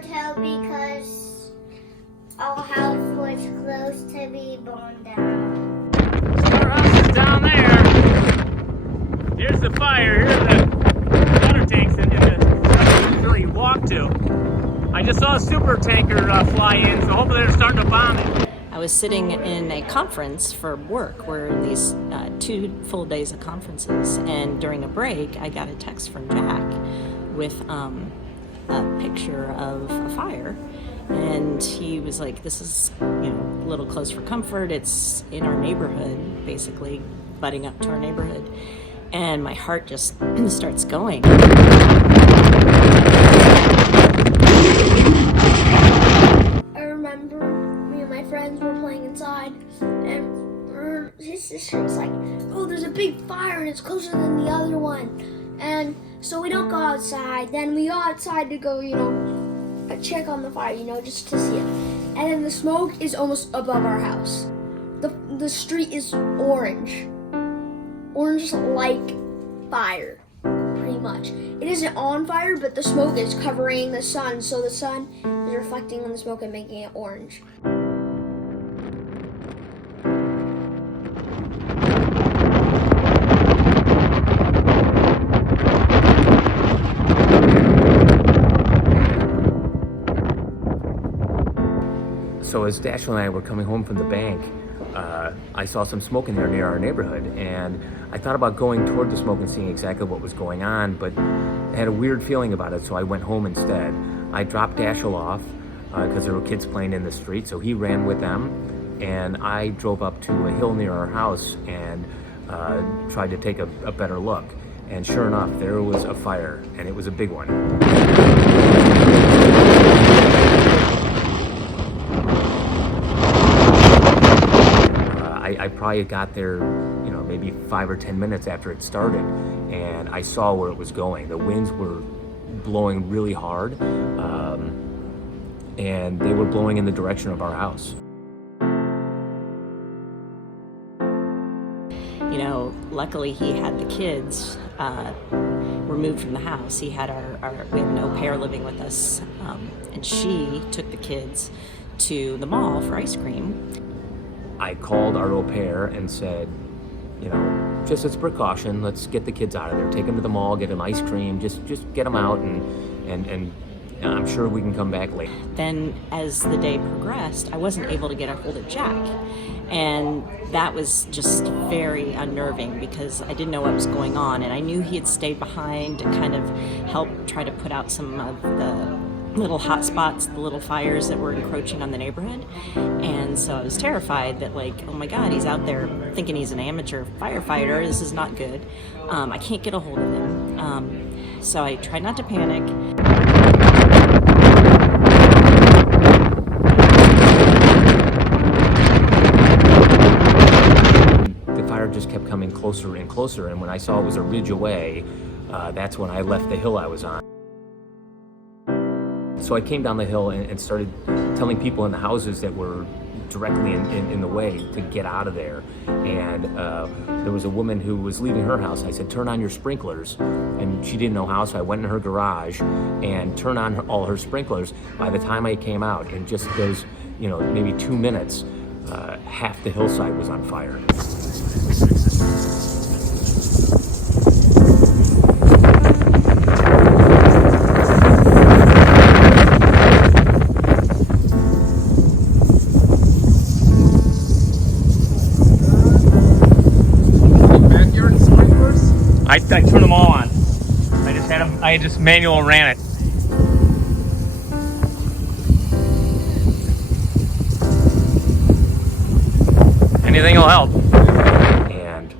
never tell because our house was close to be burned down. Our house is down there. Here's the fire. Here's the water tanks and the stuff you usually walk to. I just saw a super tanker fly in, so hopefully they're starting to bomb it. I was sitting in a conference for work. We're in these 2 full days of conferences, and during a break, I got a text from Jack with a picture of a fire, and he was like, "This is, a little close for comfort. It's in our neighborhood, basically butting up to our neighborhood," and my heart just starts going. My friends were playing inside, and his sister was like, "Oh, there's a big fire and it's closer than the other one." And so we don't go outside. Then we go outside to go, check on the fire, just to see it. And then the smoke is almost above our house. The street is orange like fire, pretty much. It isn't on fire, but the smoke is covering the sun, so the sun is reflecting on the smoke and making it orange. So as Dashiell and I were coming home from the bank, I saw some smoke in there near our neighborhood, and I thought about going toward the smoke and seeing exactly what was going on, but I had a weird feeling about it, so I went home instead. I dropped Dashiell off because there were kids playing in the street, so he ran with them, and I drove up to a hill near our house and tried to take a better look. And sure enough, there was a fire, and it was a big one. I probably got there, maybe 5 or 10 minutes after it started, and I saw where it was going. The winds were blowing really hard, and they were blowing in the direction of our house. Luckily he had the kids removed from the house. He had we have an au pair living with us, and she took the kids to the mall for ice cream. I called our au pair and said, just as a precaution, let's get the kids out of there. Take them to the mall, get them ice cream, just get them out, and I'm sure we can come back later. Then as the day progressed, I wasn't able to get a hold of Jack. And that was just very unnerving because I didn't know what was going on. And I knew he had stayed behind to kind of help try to put out some of the little hot spots, the little fires that were encroaching on the neighborhood. And so I was terrified that, oh my God, he's out there thinking he's an amateur firefighter. This is not good. I can't get a hold of him. So I tried not to panic. The fire just kept coming closer and closer, and when I saw it was a ridge away, that's when I left the hill I was on. So I came down the hill and started telling people in the houses that were directly in the way to get out of there. And there was a woman who was leaving her house. I said, "Turn on your sprinklers." And she didn't know how, so I went in her garage and turned on all her sprinklers. By the time I came out, in just those, maybe 2 minutes, half the hillside was on fire. I turned them all on. I just manual ran it. Anything will help. And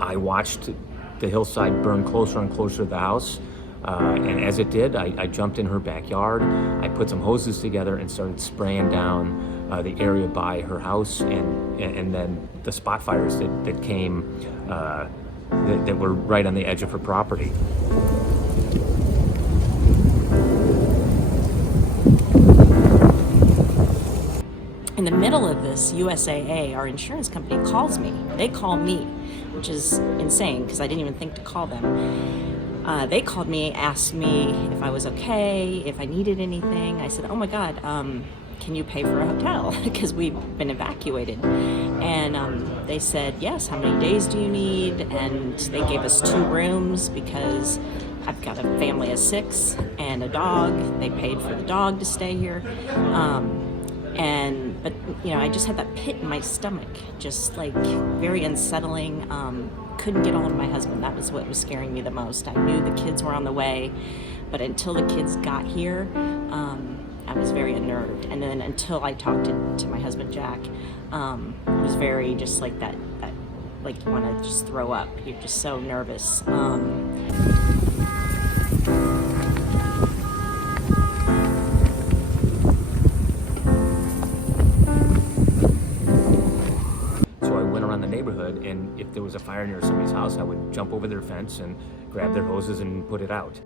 I watched the hillside burn closer and closer to the house. And as it did, I jumped in her backyard. I put some hoses together and started spraying down the area by her house, and then the spot fires that came that were right on the edge of her property. In the middle of this, USAA, our insurance company, calls me. They call me, which is insane because I didn't even think to call them. they called me, asked me if I was okay, if I needed anything. I said, oh my God, can you pay for a hotel? Because we've been evacuated. And they said, yes, how many days do you need? And they gave us 2 rooms because I've got a family of 6 and a dog. They paid for the dog to stay here. But you know, I just had that pit in my stomach, just like very unsettling. Couldn't get hold of my husband. That was what was scaring me the most. I knew the kids were on the way, but until the kids got here, I was very unnerved. And then until I talked to my husband, Jack, it was very just like that like you want to just throw up. You're just so nervous. Neighborhood, and if there was a fire near somebody's house, I would jump over their fence and grab their hoses and put it out.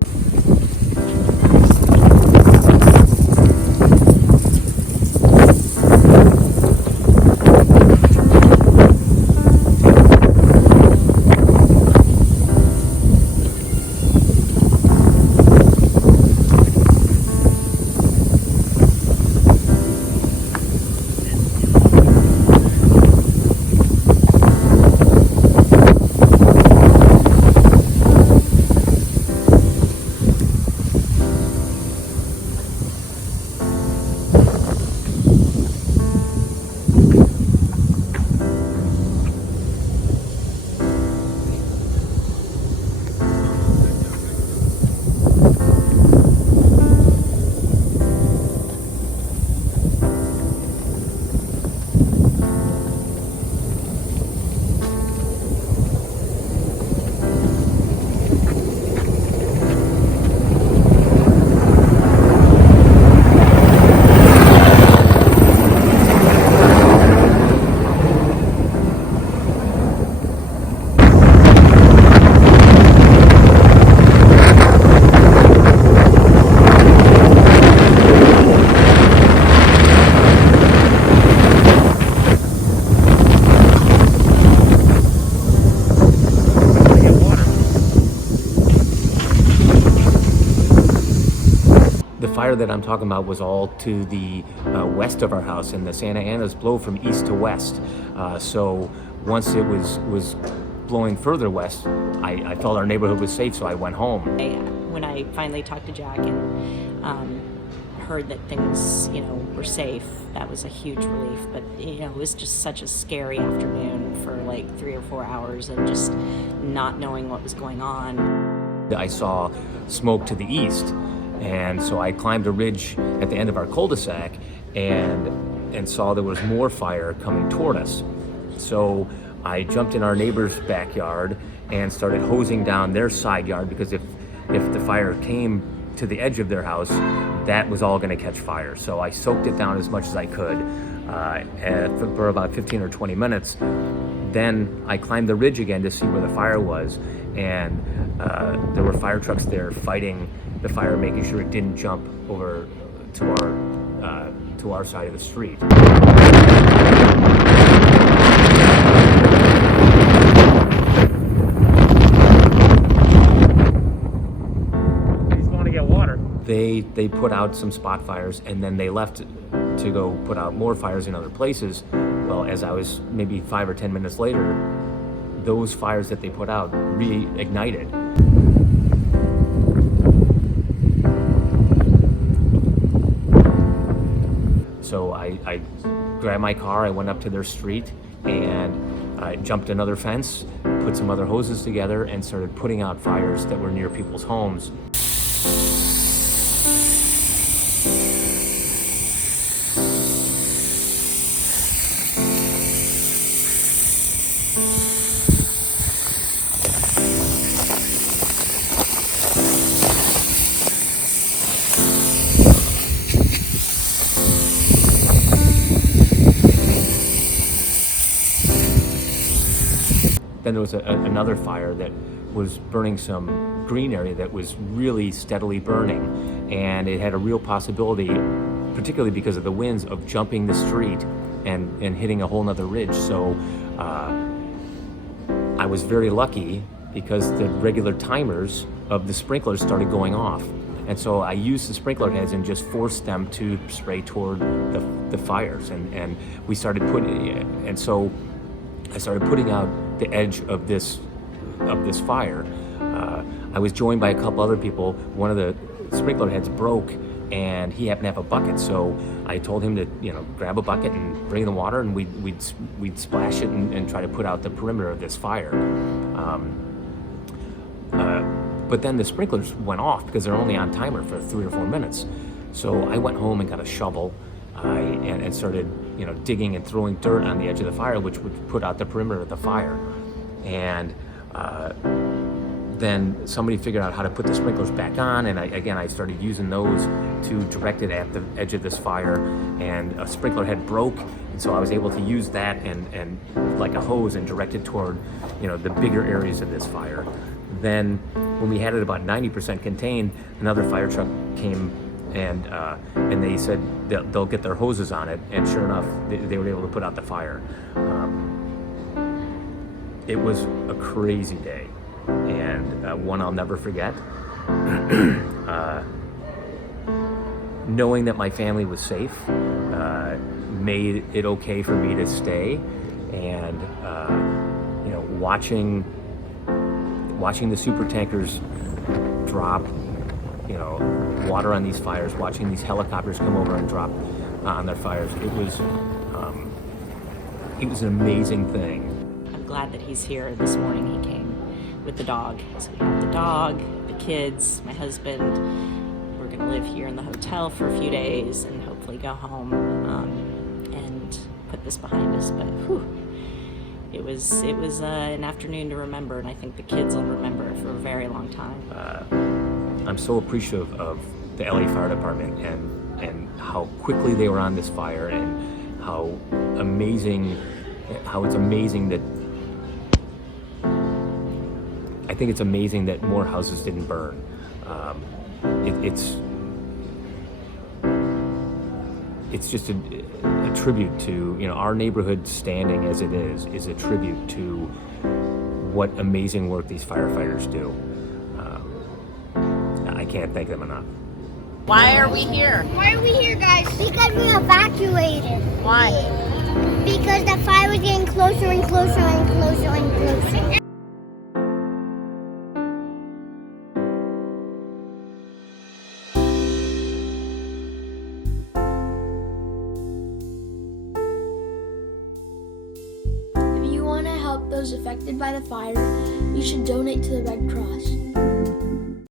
fire that I'm talking about was all to the west of our house, and the Santa Anas blow from east to west. So once it was blowing further west, I felt our neighborhood was safe, so I went home. When I finally talked to Jack and heard that things, were safe, that was a huge relief. But, it was just such a scary afternoon for like 3 or 4 hours and just not knowing what was going on. I saw smoke to the east, and so I climbed a ridge at the end of our cul-de-sac and saw there was more fire coming toward us. So I jumped in our neighbor's backyard and started hosing down their side yard, because if the fire came to the edge of their house, that was all going to catch fire. So I soaked it down as much as I could for about 15 or 20 minutes. Then I climbed the ridge again to see where the fire was, and there were fire trucks there fighting the fire, making sure it didn't jump over to our side of the street. He's going to get water. They put out some spot fires, and then they left to go put out more fires in other places. Well, as I was maybe 5 or 10 minutes later, those fires that they put out reignited. So I grabbed my car, I went up to their street, and I jumped another fence, put some other hoses together, and started putting out fires that were near people's homes. Then there was another fire that was burning some green area that was really steadily burning, and it had a real possibility, particularly because of the winds, of jumping the street and hitting a whole nother ridge. So I was very lucky because the regular timers of the sprinklers started going off. And so I used the sprinkler heads and just forced them to spray toward the fires. And we started so I started putting out the edge of this fire. I was joined by a couple other people. One of the sprinkler heads broke, and he happened to have a bucket. So I told him to, grab a bucket and bring the water, and we'd splash it and try to put out the perimeter of this fire. But then the sprinklers went off because they're only on timer for 3 or 4 minutes. So I went home and got a shovel and started, digging and throwing dirt on the edge of the fire, which would put out the perimeter of the fire. And then somebody figured out how to put the sprinklers back on, and I started using those to direct it at the edge of this fire. And a sprinkler head broke, and so I was able to use that and like a hose and direct it toward, the bigger areas of this fire. Then, when we had it about 90% contained, another fire truck came and they said they'll get their hoses on it, and sure enough, they were able to put out the fire. It was a crazy day, and one I'll never forget. Knowing that my family was safe made it okay for me to stay, and watching the super tankers drop, water on these fires, watching these helicopters come over and drop on their fires, it was an amazing thing. I'm glad that he's here. This morning he came with the dog. So we have the dog, the kids, my husband. We're going to live here in the hotel for a few days and hopefully go home and put this behind us. But it was an afternoon to remember, and I think the kids will remember it for a very long time. I'm so appreciative of the LA Fire Department and how quickly they were on this fire, and how it's amazing that I think it's amazing that more houses didn't burn. It's just a tribute to, our neighborhood standing as it is a tribute to what amazing work these firefighters do. I can't thank them enough. Why are we here? Why are we here, guys? Because we evacuated. Why? Because the fire was getting closer and closer and closer and closer. If you want to help those affected by the fire, you should donate to the Red Cross.